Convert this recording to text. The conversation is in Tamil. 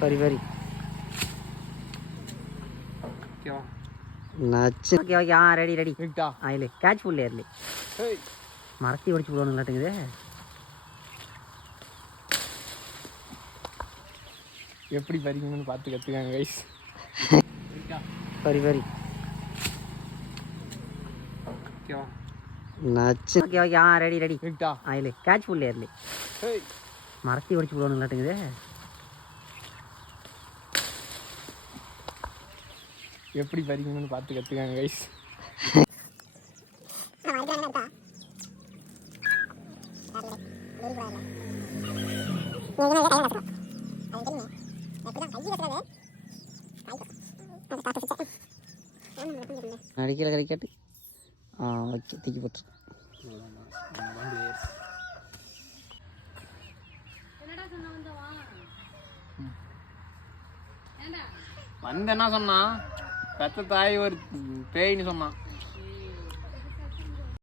வெரி வெரி ஓகேவா நச்சு. ஓகே ஓகே ஆ ரெடி ரெடி விட்டா ஆயிலே கேட்ச் ஃபுல் ஏர்லி மரத்தி ஒடிச்சு போடணுங்களாட்டுங்குது. எப்படி பறிக்கணும்னு பார்த்து கற்றுக்காங்க கைஸ். வெரி வெரி ஓகேவா நச்சு. ஓகே ஓகே ஆ ரெடி ரெடி விட்டா ஆயிலே கேட்ச் ஃபுல் ஏர்லி மரத்தி ஒடிச்சு போடணுங்களாட்டுங்குது. எப்படி பறிக்கணும்னு பார்த்து கற்றுக்காங்க கைஸ். அடிக்கிற கறிக்காட்டு ஓகே தூக்கி போட்டு வந்து என்ன சொன்னான், பெத்த தாய் ஒரு பேய்னு சொன்னான்.